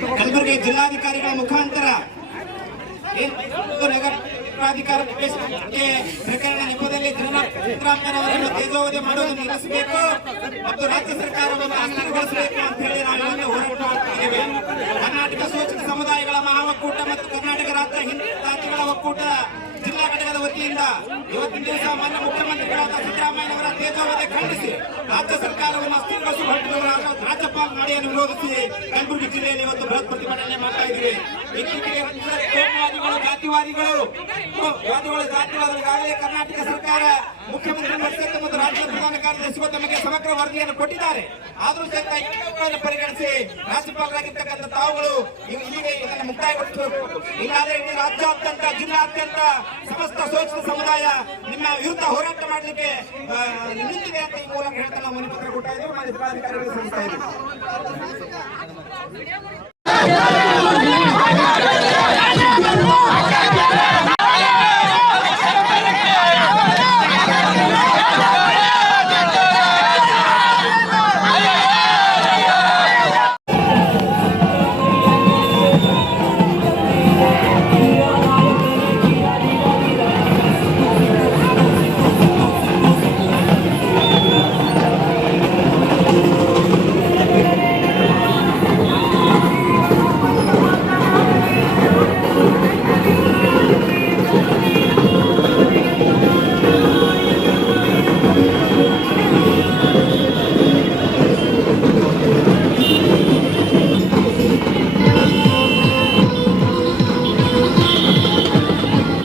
ಕಲಬುರಗಿ ಜಿಲ್ಲಾಧಿಕಾರಿಗಳ ಮುಖಾಂತರ ನಗರಾಧಿಕಾರ ಪ್ರಕರಣ ನೆಪದಲ್ಲಿ ಸಿದ್ದರಾಮಯ್ಯನವರನ್ನು ತೇಜೋವಧೆ ಮಾಡುವುದನ್ನು ನಿಲ್ಲಿಸಬೇಕು ಮತ್ತು ರಾಜ್ಯ ಸರ್ಕಾರವನ್ನು ಅಸ್ಥಿರಗೊಳಿಸಬೇಕು ಅಂತ ಹೇಳಿ ನಾವು ಹೋರಾಟ ಮಾಡ್ತಿದ್ದೇವೆ. ಕರ್ನಾಟಕ ಸೂಚಿತ ಸಮುದಾಯಗಳ ಮಹಾ ಒಕ್ಕೂಟ ಮತ್ತು ಕರ್ನಾಟಕ ರಾಜ್ಯ ಹಿಂದೂ ಜಾತಿಗಳ ಒಕ್ಕೂಟ ಜಿಲ್ಲಾ ಘಟಕದ ವತಿಯಿಂದ ಇವತ್ತಿನ ದಿವಸ ಮಾನ್ಯ ಮುಖ್ಯಮಂತ್ರಿಗಳಾದ ಸಿದ್ದರಾಮಯ್ಯನವರ ತೇಜೋವಧೆ ಖಂಡಿಸಿ ರಾಜ್ಯ ಸರ್ಕಾರವನ್ನು ಅಸ್ಥಿರಗೊಳಿಸುವ ರಾಜ್ಯಪಾಲ ನಡೆಯನ್ನು ವಿರೋಧಿಸಿ ಕಲಬುರಗಿ ಜಿಲ್ಲೆಯಲ್ಲಿ ಇವತ್ತು ಬೃಹತ್ ಪ್ರತಿಭಟನೆ ಮಾಡ್ತಾ ಇದ್ದೀವಿ. ಇತ್ತೀಚೆಗೆ ಕೋಮುವಾದಿಗಳು ಜಾತಿವಾದಿಗಳಿಗಾಗಲೇ ಕರ್ನಾಟಕ ಸರ್ಕಾರ ಮುಖ್ಯಮಂತ್ರಿ ಮತ್ತು ರಾಜ್ಯ ಪ್ರಧಾನ ಕಾರ್ಯದರ್ಶಿಗಳು ತಮಗೆ ಸಮಗ್ರ ವರದಿಯನ್ನು ಕೊಟ್ಟಿದ್ದಾರೆ. ಆದರೂ ಸಹಿತ ಇವುಗಳನ್ನು ಪರಿಗಣಿಸಿ ರಾಜ್ಯಪಾಲರಾಗಿರ್ತಕ್ಕಂಥ ತಾವುಗಳು ಇಲ್ಲಿಗೆ ಇದನ್ನು ಮುಕ್ತಾಯಗೊಳಿಸಬೇಕು. ಇಲ್ಲಾದರೆ ಇಡೀ ರಾಜ್ಯಾದ್ಯಂತ ಜಿಲ್ಲಾದ್ಯಂತ ಸಮಸ್ತ ಶೋಷಿತ ಸಮುದಾಯ ನಿಮ್ಮ ವಿರುದ್ಧ ಹೋರಾಟ ಮಾಡಲಿಕ್ಕೆ ನಿಂತಿದೆ ಅಂತ ಈ ಮೂಲಕ ಹೇಳ್ತಾ ನಾವು ಮನವಿ ಪತ್ರ ಕೊಡ್ತಾ ಇದ್ದೇವೆ. ಜಿಲ್ಲಾಧಿಕಾರಿಗಳು ಸಲ್ಲಿಸ್ತಾ ಇದ್ದೀವಿ.